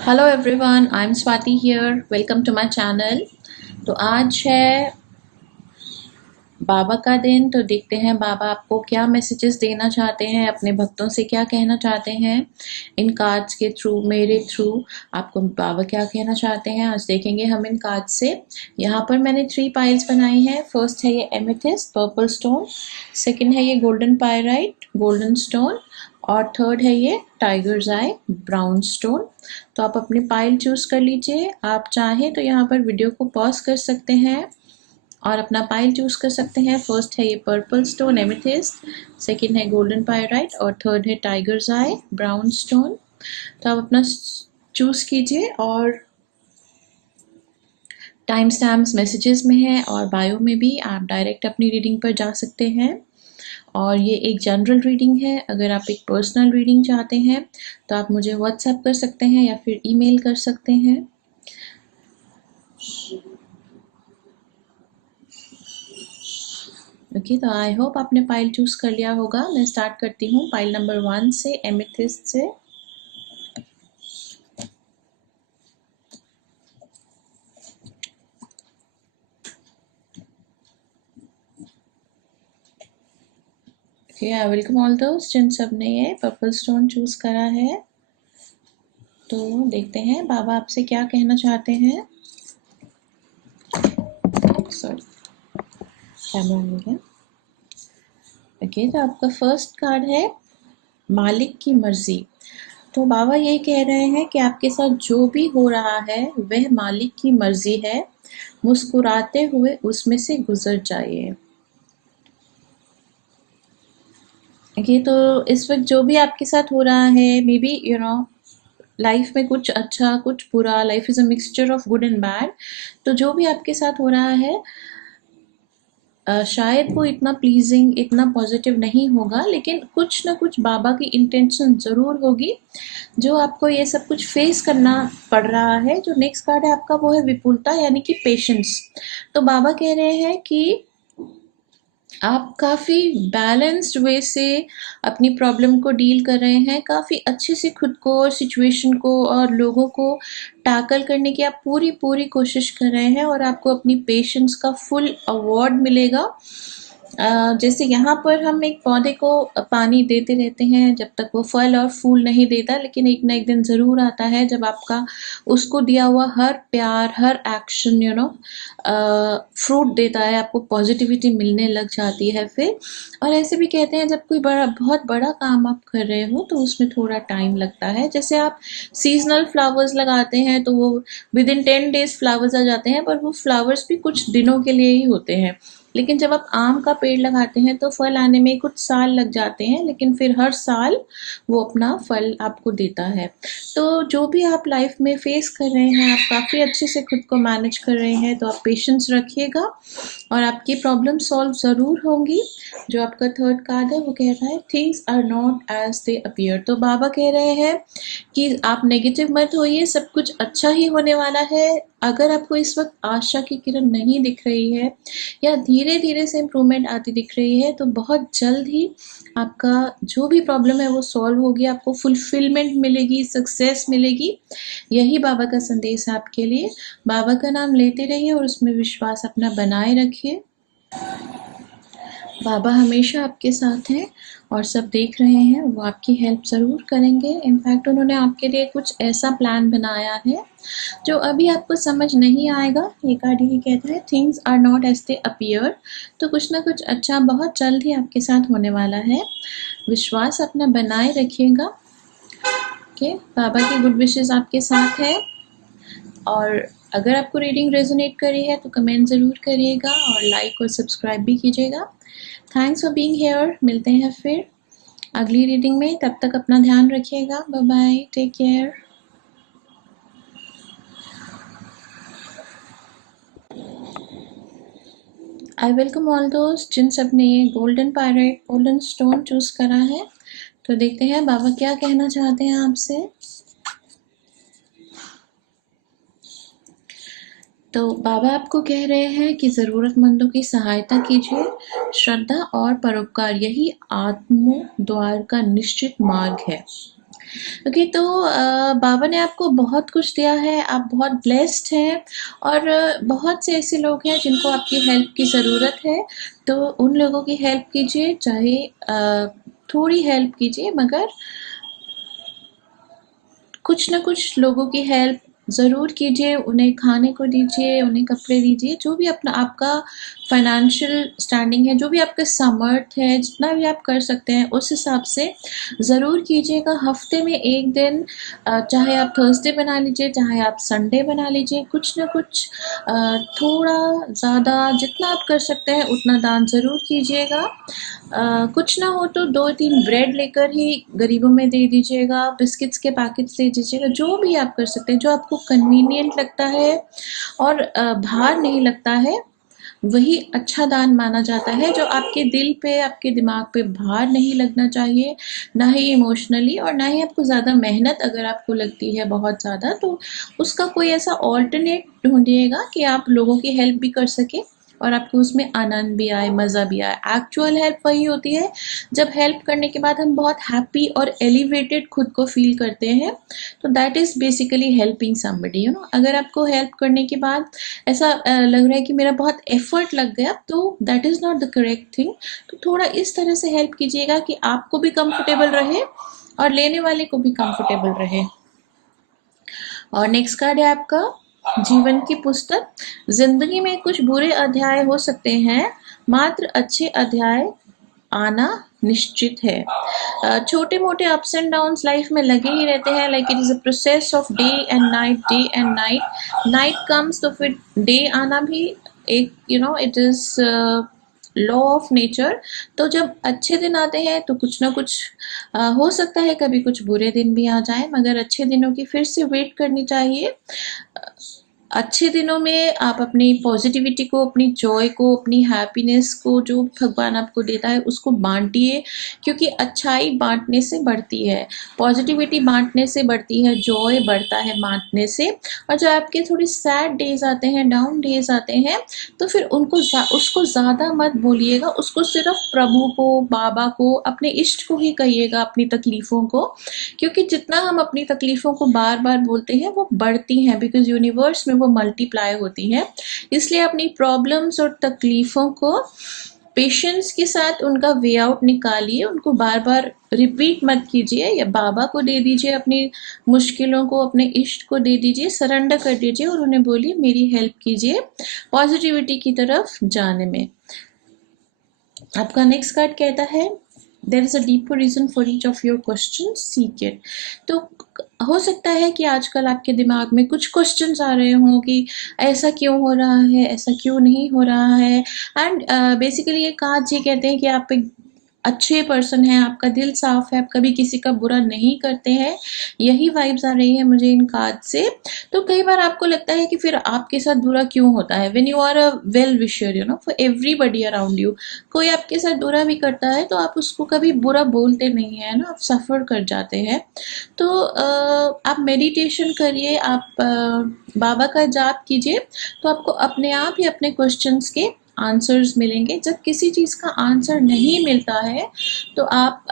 Hello everyone, I am Swati here. Welcome to my channel. तो आज है बाबा का दिन। तो देखते हैं बाबा आपको क्या मैसेजेस देना चाहते हैं, अपने भक्तों से क्या कहना चाहते हैं इन कार्ड्स के थ्रू, मेरे थ्रू। आपको बाबा क्या कहना चाहते हैं आज देखेंगे हम इन कार्ड्स से। यहाँ पर मैंने 3 पाइल्स बनाई हैं। फर्स्ट है ये एमेथिस्ट पर्पल स्टोन, सेकंड है ये गोल्डन पायराइट गोल्डन स्टोन, और थर्ड है ये टाइगर्स आई ब्राउन स्टोन। तो आप अपनी पाइल चूज कर लीजिए। आप चाहें तो यहाँ पर वीडियो को पॉज कर सकते हैं और अपना पाइल चूज कर सकते हैं। फर्स्ट है ये पर्पल स्टोन एमेथिस्ट, सेकंड है गोल्डन पायराइट और थर्ड है टाइगर्स आई ब्राउन स्टोन। तो आप अपना चूज कीजिए और टाइम स्टैम्प्स मैसेजेस में है और बायो में भी। आप डायरेक्ट अपनी रीडिंग पर जा सकते हैं और ये एक जनरल रीडिंग है। अगर आप एक पर्सनल रीडिंग चाहते हैं तो आप मुझे व्हाट्सएप कर सकते हैं या फिर ईमेल कर सकते हैं। ओके, तो आई होप आपने पाइल चूज कर लिया होगा। मैं स्टार्ट करती हूँ पाइल नंबर 1 से, एमेथिस्ट से। ओके, आई वेलकम ऑल दोस्त जिन सब ने ये पर्पल स्टोन चूज करा है। तो देखते हैं बाबा आपसे क्या कहना चाहते हैं। सॉरी, कैमरा हो गया। ओके, तो आपका फर्स्ट कार्ड है मालिक की मर्जी। तो बाबा ये कह रहे हैं कि आपके साथ जो भी हो रहा है वह मालिक की मर्जी है। मुस्कुराते हुए उसमें से गुजर जाइए। ओके, तो इस वक्त जो भी आपके साथ हो रहा है, मे बी लाइफ में कुछ अच्छा कुछ बुरा, life is a mixture of good and bad. तो जो भी आपके साथ हो रहा है शायद वो इतना प्लीजिंग, इतना पॉजिटिव नहीं होगा, लेकिन कुछ ना कुछ बाबा की इंटेंशन ज़रूर होगी जो आपको ये सब कुछ फेस करना पड़ रहा है। जो नेक्स्ट कार्ड है आपका वो है विपुलता, यानी कि पेशेंस। तो बाबा कह रहे हैं कि आप काफ़ी बैलेंस्ड वे से अपनी प्रॉब्लम को डील कर रहे हैं। काफ़ी अच्छे से खुद को, सिचुएशन को और लोगों को टैकल करने की आप पूरी पूरी कोशिश कर रहे हैं और आपको अपनी पेशेंस का फुल अवार्ड मिलेगा। जैसे यहाँ पर हम एक पौधे को पानी देते रहते हैं जब तक वो फल और फूल नहीं देता, लेकिन एक ना एक दिन ज़रूर आता है जब आपका उसको दिया हुआ हर प्यार, हर एक्शन फ्रूट देता है, आपको पॉजिटिविटी मिलने लग जाती है फिर। और ऐसे भी कहते हैं जब कोई बहुत बड़ा काम आप कर रहे हो तो उसमें थोड़ा टाइम लगता है। जैसे आप सीजनल फ्लावर्स लगाते हैं तो वो विद इन 10 डेज फ्लावर्स आ जाते हैं, पर वो फ्लावर्स भी कुछ दिनों के लिए ही होते हैं। लेकिन जब आप आम का पेड़ लगाते हैं तो फल आने में कुछ साल लग जाते हैं, लेकिन फिर हर साल वो अपना फल आपको देता है। तो जो भी आप लाइफ में फेस कर रहे हैं, आप काफ़ी अच्छे से खुद को मैनेज कर रहे हैं, तो आप पेशेंस रखिएगा और आपकी प्रॉब्लम सॉल्व ज़रूर होंगी। जो आपका थर्ड कार्ड है वो कह रहा है things are not as they appear. तो बाबा कह रहे हैं कि आप नेगेटिव मत होइए, सब कुछ अच्छा ही होने वाला है। अगर आपको इस वक्त आशा की किरण नहीं दिख रही है या धीरे धीरे से इम्प्रूवमेंट आती दिख रही है, तो बहुत जल्द ही आपका जो भी प्रॉब्लम है वो सॉल्व होगी, आपको फुलफिलमेंट मिलेगी, सक्सेस मिलेगी। यही बाबा का संदेश है आपके लिए। बाबा का नाम लेते रहिए और उसमें विश्वास अपना बनाए रखिए। बाबा हमेशा आपके साथ हैं और सब देख रहे हैं, वो आपकी हेल्प ज़रूर करेंगे। इनफैक्ट उन्होंने आपके लिए कुछ ऐसा प्लान बनाया है जो अभी आपको समझ नहीं आएगा। ये कार्ड ही कहता है things are not as they appear. तो कुछ ना कुछ अच्छा बहुत जल्द ही आपके साथ होने वाला है। विश्वास अपना बनाए रखिएगा। ओके, बाबा की गुड विशेस आपके साथ है। और अगर आपको रीडिंग रेजोनेट करी है तो कमेंट ज़रूर करिएगा और लाइक और सब्सक्राइब भी कीजिएगा। Thanks for being here. मिलते हैं फिर अगली रीडिंग में। तब तक अपना ध्यान रखिएगा। Bye bye, take care. I welcome all दोस्त जिन सब ने ये golden pyrite golden stone choose करा है। तो देखते हैं बाबा क्या कहना चाहते हैं आपसे। तो बाबा आपको कह रहे हैं कि ज़रूरतमंदों की सहायता कीजिए। श्रद्धा और परोपकार यही आत्मोद्धार का निश्चित मार्ग है। ओके, तो बाबा ने आपको बहुत कुछ दिया है, आप बहुत ब्लेस्ड हैं और बहुत से ऐसे लोग हैं जिनको आपकी हेल्प की ज़रूरत है, तो उन लोगों की हेल्प कीजिए, चाहे थोड़ी हेल्प कीजिए, मगर कुछ ना कुछ लोगों की हेल्प ज़रूर कीजिए, उन्हें खाने को दीजिए, उन्हें कपड़े दीजिए, जो भी अपना आपका फाइनेंशियल स्टैंडिंग है, जो भी आपका सामर्थ्य है, जितना भी आप कर सकते हैं उस हिसाब से ज़रूर कीजिएगा। हफ्ते में एक दिन चाहे आप थर्सडे बना लीजिए, चाहे आप संडे बना लीजिए, कुछ ना कुछ थोड़ा ज़्यादा जितना आप कर सकते हैं उतना दान ज़रूर कीजिएगा। कुछ ना हो तो 2-3 ब्रेड लेकर ही गरीबों में दे दीजिएगा, बिस्किट्स के पैकेट्स दे दीजिएगा, जो भी आप कर सकते हैं, जो आपको कन्वीनियंट लगता है और भार नहीं लगता है, वही अच्छा दान माना जाता है, जो आपके दिल पे, आपके दिमाग पे भार नहीं लगना चाहिए, ना ही इमोशनली और ना ही आपको ज़्यादा मेहनत अगर आपको लगती है बहुत ज़्यादा, तो उसका कोई ऐसा ऑल्टरनेट ढूँढिएगा कि आप लोगों की हेल्प भी कर सकें और आपको उसमें आनंद भी आए, मज़ा भी आए। एक्चुअल हेल्प वही होती है जब हेल्प करने के बाद हम बहुत हैप्पी और एलिवेटेड खुद को फील करते हैं, तो that is basically helping somebody, you know. अगर आपको हेल्प करने के बाद ऐसा लग रहा है कि मेरा बहुत एफर्ट लग गया, तो that is not the correct thing. तो थोड़ा इस तरह से हेल्प कीजिएगा कि आपको भी कंफर्टेबल रहे और लेने वाले को भी कंफर्टेबल रहे। और नेक्स्ट कार्ड है आपका जीवन की पुस्तक। जिंदगी में कुछ बुरे अध्याय हो सकते हैं, मात्र अच्छे अध्याय आना निश्चित है। छोटे मोटे अप्स एंड डाउन्स लाइफ में लगे ही रहते हैं, like it is a process of day and night. Night comes तो फिर डे आना भी एक, you know, it is law of nature. तो जब अच्छे दिन आते हैं तो कुछ ना कुछ हो सकता है, कभी कुछ बुरे दिन भी आ जाए, मगर अच्छे दिनों की फिर से वेट करनी चाहिए। अच्छे दिनों में आप अपनी पॉजिटिविटी को, अपनी जॉय को, अपनी हैप्पीनेस को जो भगवान आपको देता है उसको बांटिए, क्योंकि अच्छाई बांटने से बढ़ती है, पॉजिटिविटी बांटने से बढ़ती है, जॉय बढ़ता है बांटने से। और जो आपके थोड़े सैड डेज आते हैं, डाउन डेज आते हैं, तो फिर उसको ज़्यादा मत बोलिएगा, उसको सिर्फ प्रभु को, बाबा को, अपने इष्ट को ही कहिएगा, अपनी तकलीफ़ों को, क्योंकि जितना हम अपनी तकलीफ़ों को बार बार बोलते हैं वो बढ़ती हैं, बिकॉज यूनिवर्स में वो मल्टीप्लाई होती हैं। इसलिए अपनी प्रॉब्लम्स और तकलीफ़ों को पेशेंस के साथ उनका वे आउट निकालिए, उनको बार बार रिपीट मत कीजिए, या बाबा को दे दीजिए अपनी मुश्किलों को, अपने इष्ट को दे दीजिए, सरेंडर कर दीजिए और उन्हें बोलिए मेरी हेल्प कीजिए पॉजिटिविटी की तरफ जाने में। आपका नेक्स्ट कार्ड कहता है there is a deeper reason for each of your question, seek it. तो हो सकता है कि आजकल आपके दिमाग में कुछ क्वेश्चंस आ रहे हों कि ऐसा क्यों हो रहा है, ऐसा क्यों नहीं हो रहा है। एंड बेसिकली ये कार्ड्स ये कहते हैं कि आप एक अच्छे पर्सन हैं, आपका दिल साफ है, आप कभी किसी का बुरा नहीं करते हैं, यही वाइब्स आ रही है मुझे इन कार्ड से। तो कई बार आपको लगता है कि फिर आपके साथ बुरा क्यों होता है, when you are a well wisher, you know, for everybody around you. कोई आपके साथ बुरा भी करता है तो आप उसको कभी बुरा बोलते नहीं है ना, आप सफ़र कर जाते हैं। तो आप मेडिटेशन करिए, आप बाबा का जाप कीजिए, तो आपको अपने आप ही अपने क्वेश्चंस के आंसर्स मिलेंगे। जब किसी चीज़ का आंसर नहीं मिलता है तो आप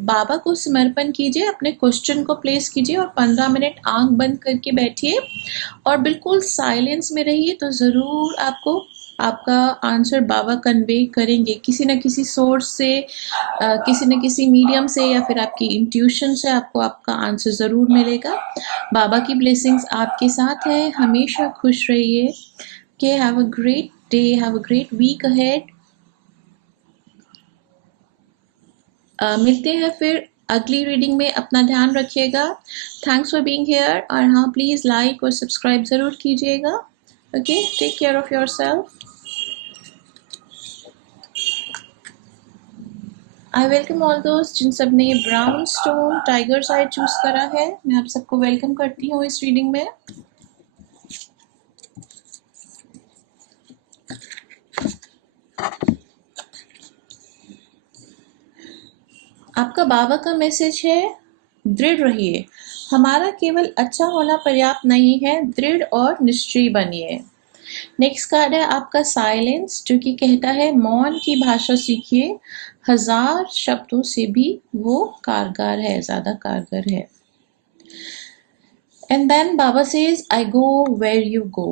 बाबा को समर्पण कीजिए, अपने क्वेश्चन को प्लेस कीजिए और 15 मिनट आंख बंद करके बैठिए और बिल्कुल साइलेंस में रहिए, तो ज़रूर आपको आपका आंसर बाबा कन्वे करेंगे किसी न किसी सोर्स से, किसी न किसी मीडियम से, या फिर आपकी इंट्यूशन से आपको आपका आंसर ज़रूर मिलेगा। बाबा की ब्लेसिंग्स आपके साथ है, हमेशा खुश रहिए। के have a great day, have a great week ahead. मिलते हैं फिर अगली रीडिंग में, अपना ध्यान रखिएगा। थैंक्स फॉर बीइंग हियर, और हाँ, प्लीज़ लाइक और सब्सक्राइब ज़रूर कीजिएगा। Okay, take care of yourself. I welcome all दोस्त जिन सब ने brown stone tiger's eye choose करा है, मैं आप सबको वेलकम करती हूँ इस रीडिंग में। आपका बाबा का मैसेज है, दृढ़ रहिए, हमारा केवल अच्छा होना पर्याप्त नहीं है, दृढ़ और निश्चयी बनिए। नेक्स्ट कार्ड है आपका साइलेंस, जो कि कहता है मौन की भाषा सीखिए, 1000 शब्दों से भी वो कारगर है, ज़्यादा कारगर है। एंड देन बाबा says I go where you go.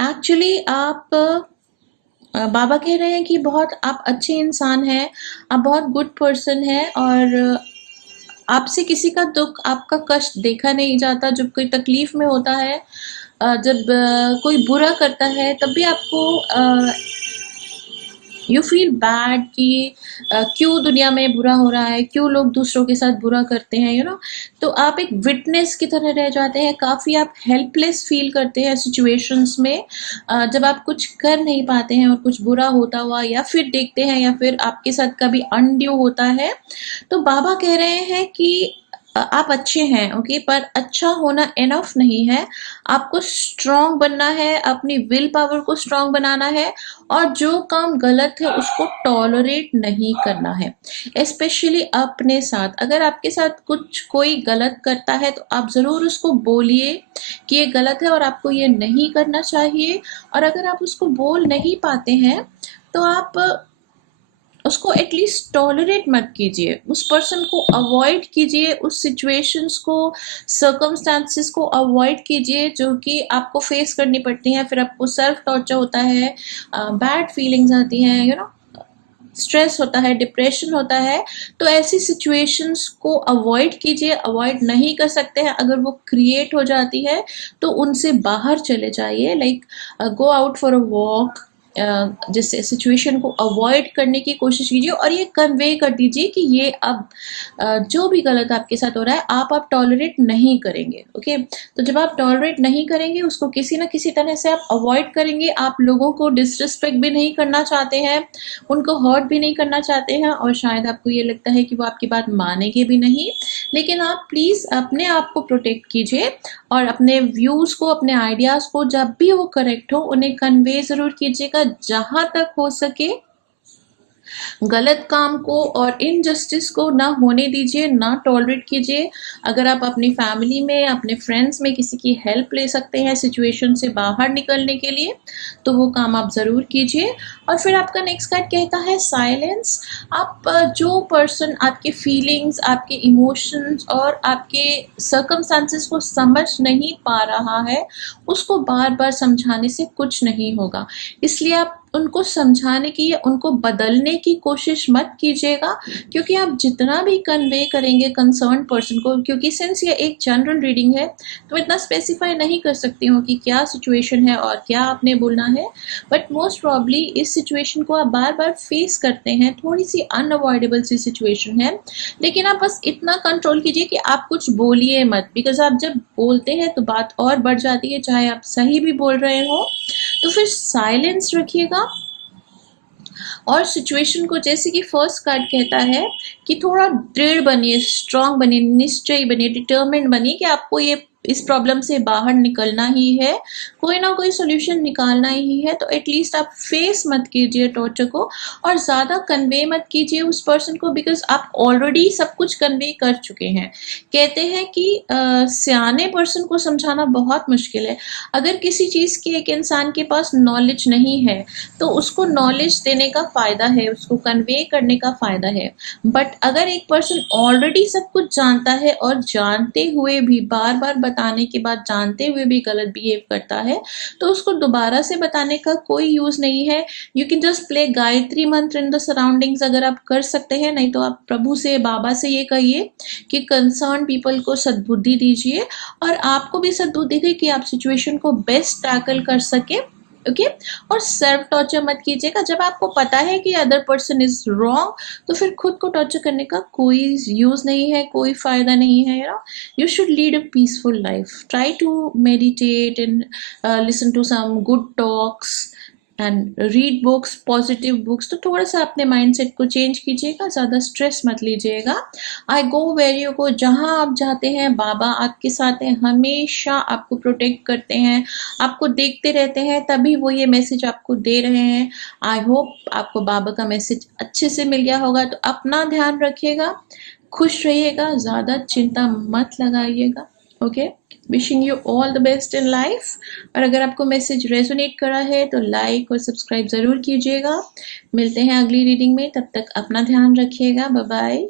Actually आप बाबा कह रहे हैं कि बहुत आप अच्छे इंसान हैं, आप बहुत गुड पर्सन हैं, और आपसे किसी का दुख, आपका कष्ट देखा नहीं जाता। जब कोई तकलीफ में होता है, जब कोई बुरा करता है, तब भी आपको यू फील बैड कि क्यों दुनिया में बुरा हो रहा है, क्यों लोग दूसरों के साथ बुरा करते हैं, तो आप एक विटनेस की तरह रह जाते हैं। काफ़ी आप हेल्पलेस फील करते हैं सिचुएशंस में, जब आप कुछ कर नहीं पाते हैं और कुछ बुरा होता हुआ या फिर देखते हैं, या फिर आपके साथ कभी अनड्यू होता है। तो बाबा कह रहे हैं कि आप अच्छे हैं, ओके, पर अच्छा होना इनफ नहीं है। आपको स्ट्रांग बनना है, अपनी विल पावर को स्ट्रांग बनाना है, और जो काम गलत है उसको टॉलरेट नहीं करना है, स्पेशली अपने साथ। अगर आपके साथ कुछ कोई गलत करता है तो आप ज़रूर उसको बोलिए कि ये गलत है और आपको ये नहीं करना चाहिए। और अगर आप उसको बोल नहीं पाते हैं तो आप उसको एटलीस्ट टॉलरेट मत कीजिए, उस पर्सन को अवॉइड कीजिए, उस सिचुएशंस को, सर्कमस्टांसेस को अवॉइड कीजिए जो कि आपको फेस करनी पड़ती हैं। फिर आपको सेल्फ टॉर्चर होता है, बैड फीलिंग्स आती हैं, स्ट्रेस होता है, डिप्रेशन होता है। तो ऐसी सिचुएशंस को अवॉइड कीजिए। अवॉइड नहीं कर सकते हैं, अगर वो क्रिएट हो जाती है तो उनसे बाहर चले जाइए, like go out for a walk. जिससे सिचुएशन को अवॉइड करने की कोशिश कीजिए, और ये कन्वे कर दीजिए कि ये अब जो भी गलत आपके साथ हो रहा है आप टॉलरेट नहीं करेंगे, ओके। तो जब आप टॉलरेट नहीं करेंगे, उसको किसी ना किसी तरह से आप अवॉइड करेंगे। आप लोगों को डिसरिस्पेक्ट भी नहीं करना चाहते हैं, उनको हर्ट भी नहीं करना चाहते हैं, और शायद आपको ये लगता है कि वो आपकी बात मानेंगे भी नहीं। लेकिन आप प्लीज़ अपने आप को प्रोटेक्ट कीजिए, और अपने व्यूज़ को, अपने आइडियाज़ को, जब भी वो करेक्ट हो उन्हें कन्वे ज़रूर कीजिएगा। जहाँ तक हो सके गलत काम को और इनजस्टिस को ना होने दीजिए, ना टॉलरेट कीजिए। अगर आप अपनी फैमिली में, अपने फ्रेंड्स में किसी की हेल्प ले सकते हैं सिचुएशन से बाहर निकलने के लिए, तो वो काम आप ज़रूर कीजिए। और फिर आपका नेक्स्ट कार्ड कहता है साइलेंस। आप जो पर्सन आपके फीलिंग्स, आपके इमोशंस और आपके सर्कमस्टांसेस को समझ नहीं पा रहा है, उसको बार बार समझाने से कुछ नहीं होगा। इसलिए आप उनको समझाने की या उनको बदलने की कोशिश मत कीजिएगा, क्योंकि आप जितना भी कन्वे करेंगे कंसर्न पर्सन को, क्योंकि सिंस ये एक जनरल रीडिंग है तो इतना स्पेसिफाई नहीं कर सकती हूँ कि क्या सिचुएशन है और क्या आपने बोलना है। बट मोस्ट प्रॉब्ली इस सिचुएशन को आप बार बार फेस करते हैं, थोड़ी सी अनअवॉइडेबल सी सिचुएशन है, लेकिन आप बस इतना कंट्रोल कीजिए कि आप कुछ बोलिए मत, बिकॉज आप जब बोलते हैं तो बात और बढ़ जाती है, चाहे आप सही भी बोल रहे हो। तो फिर साइलेंस रखिएगा, और सिचुएशन को, जैसे कि फर्स्ट कार्ड कहता है कि थोड़ा दृढ़ बनिए, स्ट्रांग बनिए, निश्चयी बनिए, डिटर्मिन्ड बनिए कि आपको ये इस प्रॉब्लम से बाहर निकलना ही है, कोई ना कोई सोल्यूशन निकालना ही है। तो एटलीस्ट आप फेस मत कीजिए टॉर्चर को, और ज़्यादा कन्वे मत कीजिए उस पर्सन को, बिकॉज आप ऑलरेडी सब कुछ कन्वे कर चुके हैं। कहते हैं कि सियाने पर्सन को समझाना बहुत मुश्किल है। अगर किसी चीज़ की एक इंसान के पास नॉलेज नहीं है तो उसको नॉलेज देने का फ़ायदा है, उसको कन्वे करने का फ़ायदा है। बट अगर एक पर्सन ऑलरेडी सब कुछ जानता है और जानते हुए भी, बार बार बताने के बाद जानते हुए भी गलत बिहेव करता है, तो उसको दोबारा से बताने का कोई यूज़ नहीं है। You can just play Gayatri मंत्र इन द सराउंडिंग्स, अगर आप कर सकते हैं। नहीं तो आप प्रभु से, बाबा से ये कहिए कि कंसर्न पीपल को सद्बुद्धि दीजिए, और आपको भी सद्बुद्धि दे कि आप सिचुएशन को बेस्ट टैकल कर सके, ओके। और सेल्फ टॉर्चर मत कीजिएगा। जब आपको पता है कि अदर पर्सन इज रॉन्ग, तो फिर खुद को टॉर्चर करने का कोई यूज नहीं है, कोई फायदा नहीं है। You should lead a peaceful life, try to meditate and listen to some good talks and read books, positive books. तो थोड़ा सा अपने माइंडसेट को चेंज कीजिएगा, ज़्यादा स्ट्रेस मत लीजिएगा। आई गो वेयर यू गो, जहाँ आप जाते हैं बाबा आपके साथ हैं, हमेशा आपको प्रोटेक्ट करते हैं, आपको देखते रहते हैं, तभी वो ये मैसेज आपको दे रहे हैं। आई होप आपको बाबा का मैसेज अच्छे से मिल गया होगा। तो अपना ध्यान रखिएगा, खुश रहिएगा, ज़्यादा चिंता मत लगाइएगा, okay. Wishing you all the best in life. और अगर आपको मैसेज रेजोनेट करा है तो लाइक और सब्सक्राइब ज़रूर कीजिएगा। मिलते हैं अगली रीडिंग में, तब तक अपना ध्यान रखिएगा। Bye bye.